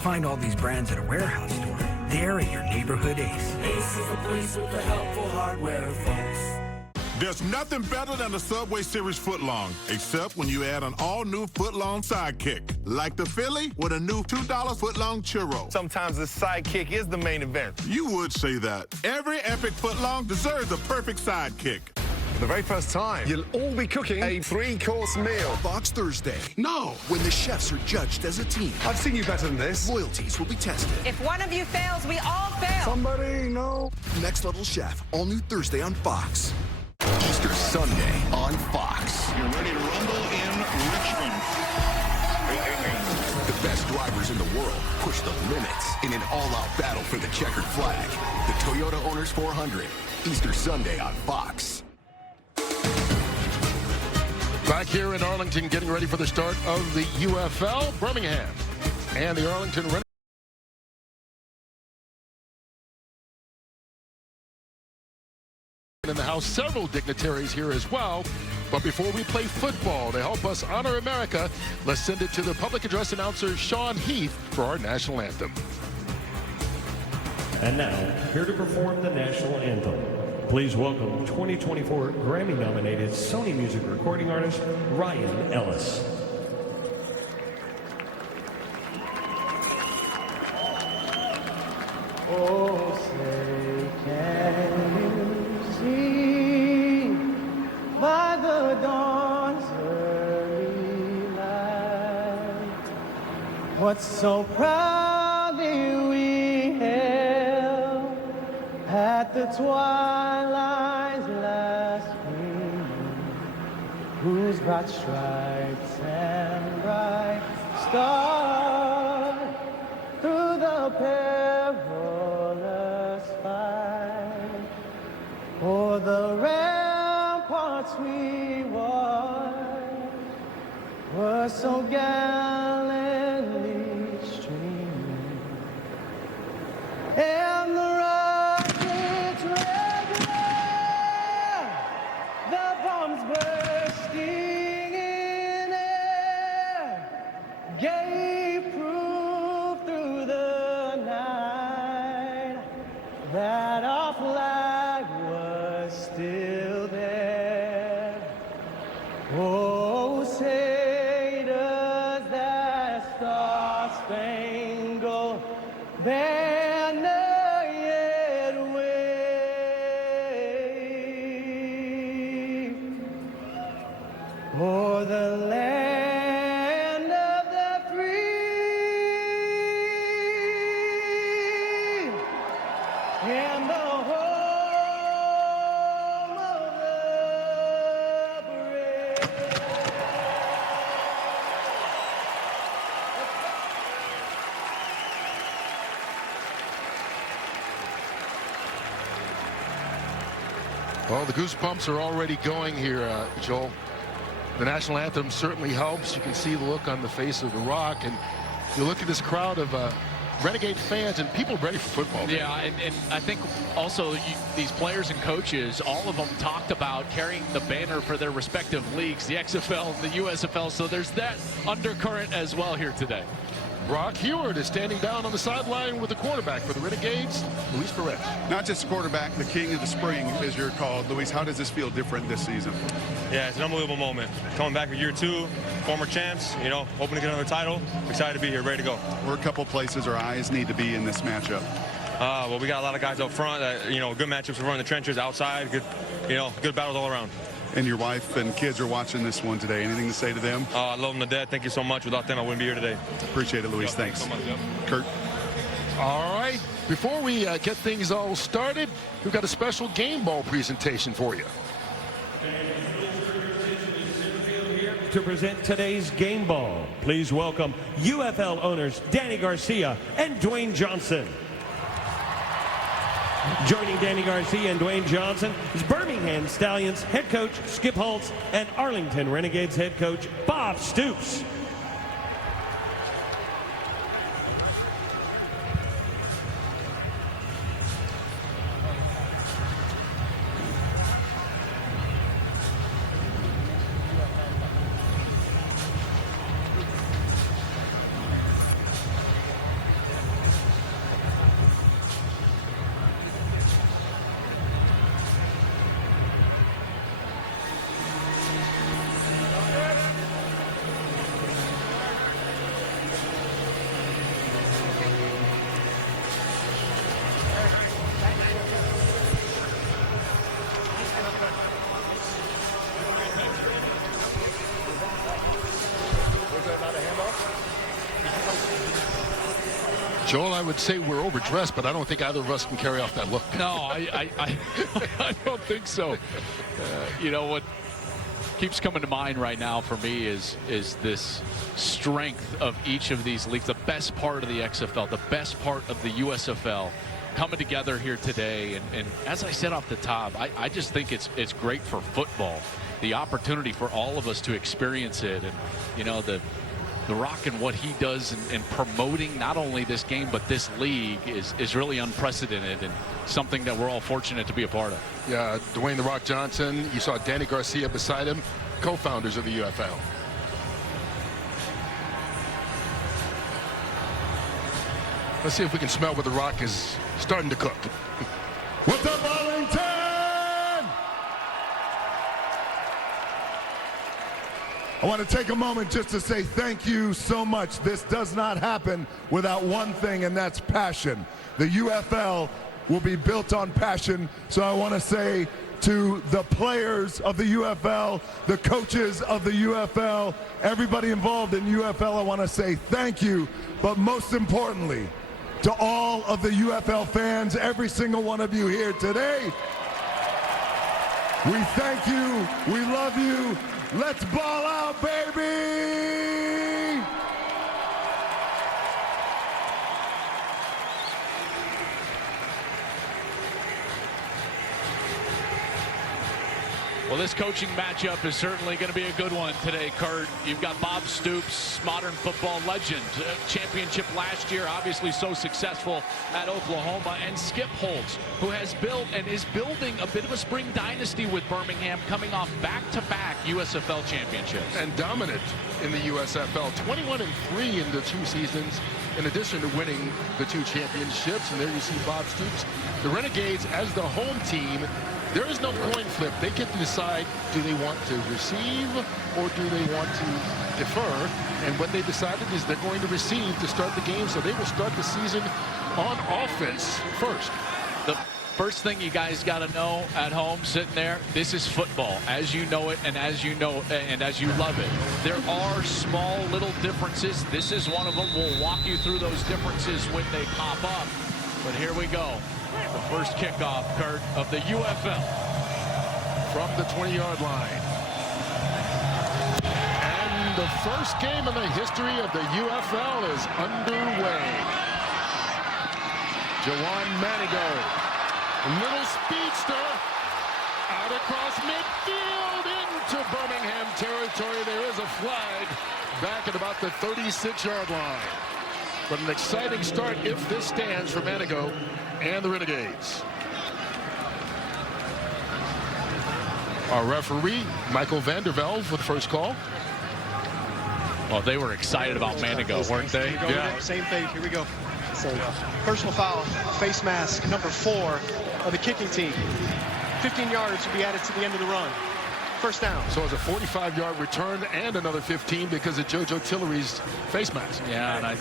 Find all these brands at a warehouse store. They're at your neighborhood Ace. Ace is the place with the helpful hardware, folks. There's nothing better than the Subway Series footlong, except when you add an all-new footlong sidekick, like the Philly with a new $2 footlong churro. Sometimes the sidekick is the main event. You would say that. Every epic footlong deserves a perfect sidekick. For the very first time, you'll all be cooking a 3-course meal. Fox Thursday. No. When the chefs are judged as a team. I've seen you better than this. Loyalties will be tested. If one of you fails, we all fail. Somebody, no. Next Level Chef, all new Thursday on Fox. Easter Sunday on Fox. You're ready to rumble in Richmond. The best drivers in the world push the limits in an all-out battle for the checkered flag. The Toyota Owners 400. Easter Sunday on Fox. Back here in Arlington, getting ready for the start of the UFL, Birmingham and the Arlington Renegades. In the house, several dignitaries here as well. But before we play football, to help us honor America, let's send it to the public address announcer, Sean Heath, for our national anthem. And now, here to perform the national anthem, please welcome 2024 Grammy-nominated Sony Music recording artist, Ryan Ellis. Oh, say, can you see by the dawn's early light what so proudly we hailed at the twilight's last gleaming, whose broad stripes and bright stars through the perilous fight o'er the ramparts we watched were so gallantly streaming, and the rockets regular, the bombs bursting in air, gave proof through the night that our flag was still there. Oh, say does that star-spangled banner yet wave o'er the land of the free and the home of the brave. Well, the goosebumps are already going here, Joel. The national anthem certainly helps. You can see the look on the face of The Rock, and you look at this crowd of Renegade fans and people ready for football. Yeah, and I think also these players and coaches, all of them talked about carrying the banner for their respective leagues, the XFL and the USFL, so there's that undercurrent as well here today. Brock Heward is standing down on the sideline with the quarterback for the Renegades, Luis Perez. Not just quarterback, the king of the spring, as you're called. Luis, how does this feel different this season? Yeah, it's an unbelievable moment. Coming back for year 2, former champs, you know, hoping to get another title. Excited to be here, ready to go. Where a couple places our eyes need to be in this matchup? Well, we got a lot of guys up front that, you know, good matchups over in the trenches, outside, good, you know, good battles all around. And your wife and kids are watching this one today. Anything to say to them? I love them to death. Thank you so much. Without them, I wouldn't be here today. Appreciate it, Luis. Thanks. Thanks so much, Kurt. All right. Before we get things all started, we've got a special game ball presentation for you. To present today's game ball, please welcome UFL owners Danny Garcia and Dwayne Johnson. Joining Danny Garcia and Dwayne Johnson is Birmingham Stallions head coach Skip Holtz and Arlington Renegades head coach Bob Stoops. Joel, I would say we're overdressed, but I don't think either of us can carry off that look. No, I don't think so. You know what keeps coming to mind right now for me is this strength of each of these leagues. The best part of the XFL, the best part of the USFL coming together here today. And as I said off the top, I just think it's great for football. The opportunity for all of us to experience it. And, you know, the Rock and what he does in promoting not only this game but this league is really unprecedented and something that we're all fortunate to be a part of. Yeah, Dwayne "The Rock" Johnson. You saw Danny Garcia beside him, co-founders of the UFL. Let's see if we can smell what The Rock is starting to cook. What's up, Arlington? I want to take a moment just to say thank you so much. This does not happen without one thing, and that's passion. The UFL will be built on passion, so I want to say to the players of the UFL, the coaches of the UFL, everybody involved in UFL, I want to say thank you, but most importantly, to all of the UFL fans, every single one of you here today, we thank you, we love you. Let's ball out, baby! Well, this coaching matchup is certainly going to be a good one today, Kurt. You've got Bob Stoops, modern football legend, championship last year, obviously so successful at Oklahoma, and Skip Holtz, who has built and is building a bit of a spring dynasty with Birmingham, coming off back-to-back USFL championships. And dominant in the USFL, 21-3 in the 2 seasons, in addition to winning the 2 championships. And there you see Bob Stoops. The Renegades, as the home team, there is no coin flip. They get to decide, do they want to receive or do they want to defer? And what they decided is they're going to receive to start the game, so they will start the season on offense first. The first thing you guys got to know at home, sitting there, this is football as you know it and as you know and as you love it. There are small little differences. This is one of them. We'll walk you through those differences when they pop up. But here we go. The first kickoff, Kurt, of the UFL. From the 20-yard line. And the first game in the history of the UFL is underway. Jawan Manigo, little speedster, out across midfield into Birmingham territory. There is a flag back at about the 36-yard line. But an exciting start if this stands for Manigo and the Renegades. Our referee, Michael Vandervelde, for the first call. Well, they were excited about Manigo, weren't they? Yeah. Same thing. Here we go. So, personal foul, face mask, number 4 of the kicking team. 15 yards will be added to the end of the run. First down. So it's a 45-yard return and another 15 because of JoJo Tillery's face mask. Yeah, and I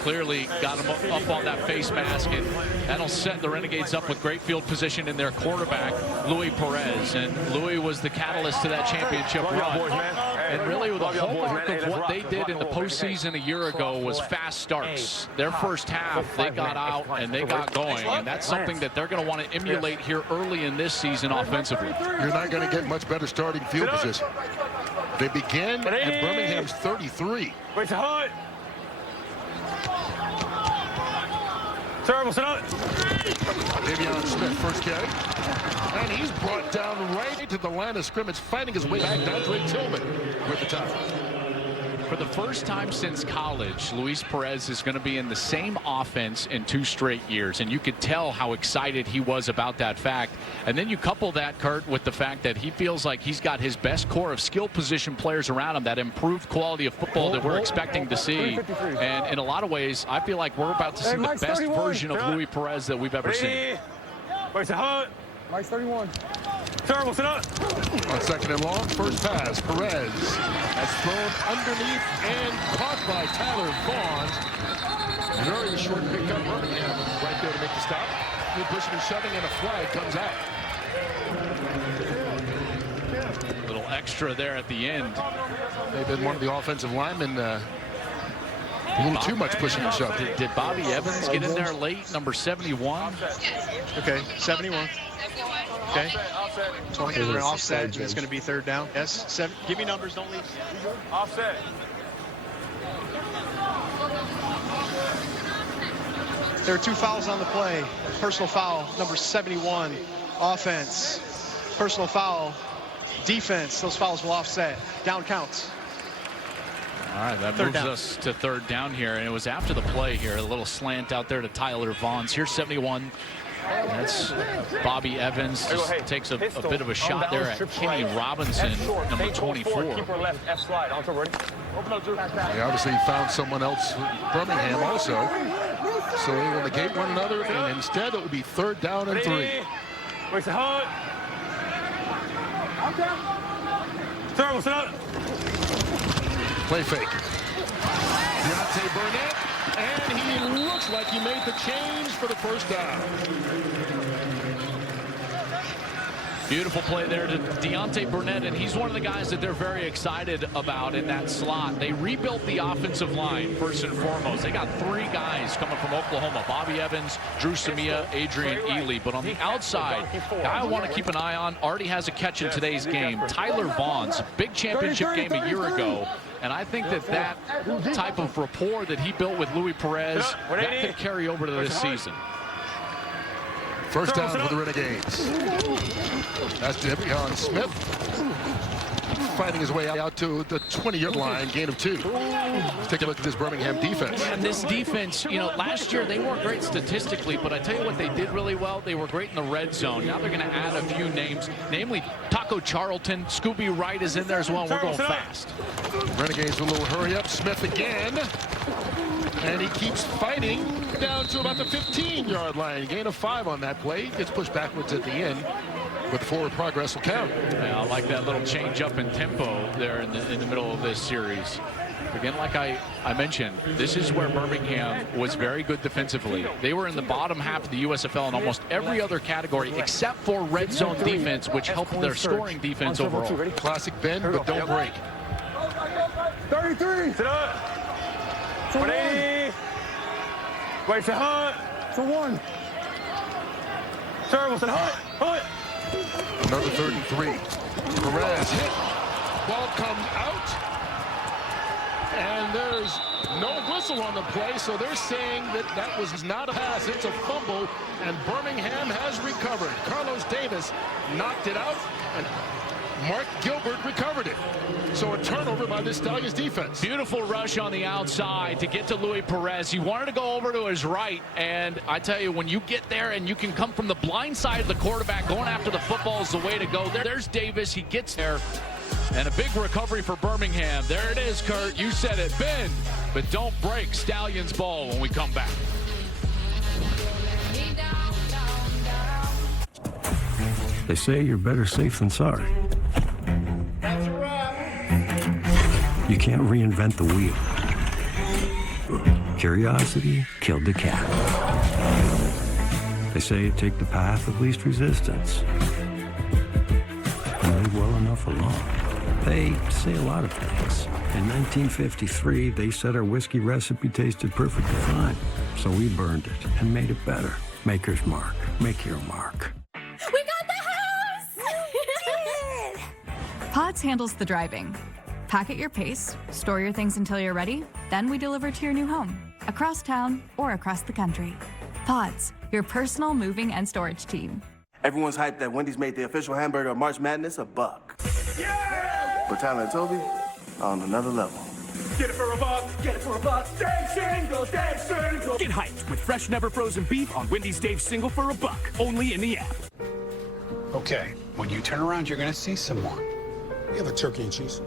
clearly got him up on that face mask, and that'll set the Renegades up with great field position in their quarterback, Luis Perez. And Luis was the catalyst to that championship run. And really, the hallmark of what they did in the postseason a year ago was fast starts. Their first half, they got out and they got going, and that's something that they're going to want to emulate here early in this season offensively. You're not going to get much better starting field position. They begin at Birmingham's 33. Wait, hold. Terrible, sit up. Davion Smith, first carry. And he's brought down right to the line of scrimmage, fighting his way back. Dre Tillman with the tackle. For the first time since college, Luis Perez is going to be in the same offense in 2 straight years, and you could tell how excited he was about that fact. And then you couple that, Kurt, with the fact that he feels like he's got his best core of skill position players around him, that improved quality of football that we're expecting to see. And in a lot in a lot of ways, I feel like we're about to see the best version of Luis Perez that we've ever seen. Where's the hut? Mike's 31. Terrible, sit up. On second and long, first pass, Perez has thrown underneath and caught by Tyler Vaughn. Very short pickup, Birmingham right there to make the stop. Good pushing and shoving, and a flag comes out. A little extra there at the end. They've been one of the offensive linemen A little too much pushing and shoving. Did Bobby Evans get in there late, number 71? Okay, 71. Okay. 20 for an offset, and it's going to be third down. Yes, give me numbers, don't leave. Offset. There are 2 fouls on the play. Personal foul, number 71, offense. Personal foul, defense. Those fouls will offset. Down counts. All right, that moves us to third down here, and it was after the play here. A little slant out there to Tyler Vaughns. Here's 71. That's Bobby Evans. Just takes a bit of a shot there at Kenny Robinson, number 24. They obviously found someone else, Birmingham also. So they will negate one another, and instead it will be third down and 3. Play fake. Deontay Burnett, and he looks like he made the change for the first down. Beautiful play there to Deontay Burnett, and he's one of the guys that they're very excited about in that slot. They rebuilt the offensive line, first and foremost. They got 3 guys coming from Oklahoma: Bobby Evans, Drew Samia, Adrian Ely. But on the outside, guy I want to keep an eye on, already has a catch in today's game, Tyler Vaughns. Big championship game a year ago. And I think that type of rapport that he built with Luis Perez, that could carry over to this season. First down for the Renegades. That's De'Veon Smith fighting his way out to the 20-yard line, gain of 2. Let's take a look at this Birmingham defense. And this defense, you know, last year they weren't great statistically, but I tell you what they did really well. They were great in the red zone. Now they're going to add a few names, namely Taco Charlton. Scooby Wright is in there as well. We're going fast. Renegades with a little hurry up. Smith again. And he keeps fighting down to about the 15-yard line. Gain of 5 on that play. Gets pushed backwards at the end, but forward progress will count. Yeah, I like that little change up in tempo there in the middle of this series. Again, like I mentioned, this is where Birmingham was very good defensively. They were in the bottom half of the USFL in almost every other category except for red zone defense, which helped their scoring defense overall. Classic bend, but don't break. 33. Sit up. 180. Wait for Hunt. For 1. Sir, Wilson, Hunt. Another 33. Perez hit. Ball comes out. And there's no whistle on the play, so they're saying that was not a pass. It's a fumble, and Birmingham has recovered. Carlos Davis knocked it out, and Mark Gilbert recovered it. So a turnover by the Stallions defense. Beautiful rush on the outside to get to Luis Perez. He wanted to go over to his right, and I tell you, when you get there and you can come from the blind side of the quarterback, going after the football is the way to go. There's Davis. He gets there. And a big recovery for Birmingham. There it is, Kurt. You said it. Bend, but don't break. Stallions ball when we come back. They say you're better safe than sorry. You can't reinvent the wheel. Curiosity killed the cat. They say take the path of least resistance. And leave well enough alone. They say a lot of things. In 1953, they said our whiskey recipe tasted perfectly fine. So we burned it and made it better. Maker's Mark. Make your mark. We got the house! We did! Pods handles the driving. Pack at your pace, store your things until you're ready, then we deliver to your new home, across town or across the country. Pods, your personal moving and storage team. Everyone's hyped that Wendy's made the official hamburger of March Madness a buck. Yeah! But Tyler and Toby, on another level. Get it for a buck, get it for a buck. Dave Single, Dave Single. Get hyped with fresh, never frozen beef on Wendy's Dave Single for a buck, only in the app. Okay, when you turn around, you're gonna see someone. You have a turkey and cheese.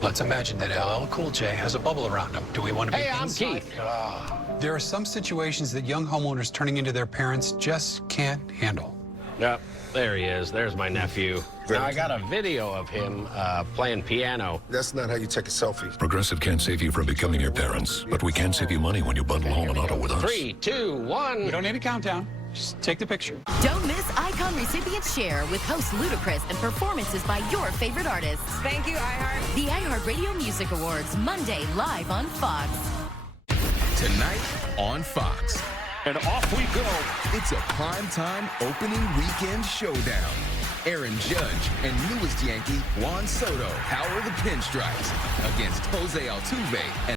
Let's imagine that LL Cool J has a bubble around him. Do we want to be inside? I'm Keith. There are some situations that young homeowners turning into their parents just can't handle. Yep, there he is. There's my nephew. Now, I got a video of him playing piano. That's not how you take a selfie. Progressive can't save you from becoming your parents, but we can save you money when you bundle home and auto with us. 3, 2, 1. We don't need a countdown. Just take the picture. Don't miss Icon Recipient Share with host Ludacris and performances by your favorite artists. Thank you, iHeart. The iHeartRadio Music Awards, Monday, live on Fox. Tonight on Fox. And off we go. It's a primetime opening weekend showdown. Aaron Judge and newest Yankee Juan Soto power the pinstripes against Jose Altuve and